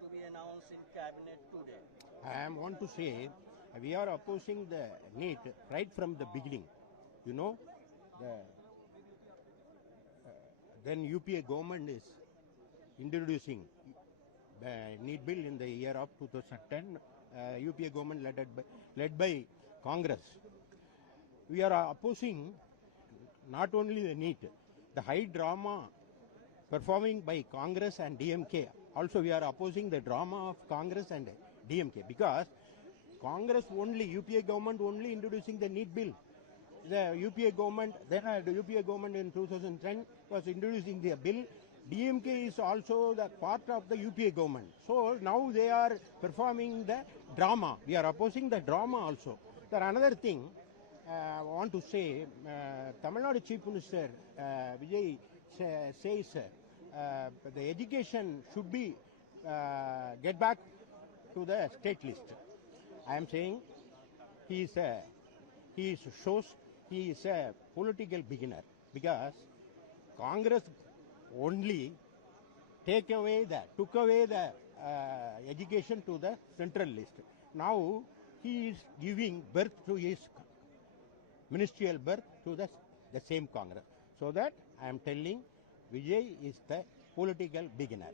to be announced in cabinet today? I want to say we are opposing the NEET right from the beginning. You know, the then UPA government is introducing the NEET bill in the year of 2010. UPA government led by Congress. We are opposing not only the NEET, the high drama performing by Congress and DMK. Also, we are opposing the drama of Congress and DMK because Congress only, UPA government only introducing the NEET bill. The UPA government, the UPA government in 2010 was introducing the bill. DMK is also the part of the UPA government. So now they are performing the drama. We are opposing the drama also. There another thing I want to say, Tamil Nadu Chief Minister Vijay says the education should be get back to the state list. I am saying he shows he is a political beginner because Congress only took away the education to the central list. Now he is giving birth to his ministerial birth to the same Congress. So that I am telling Vijay is the political beginner.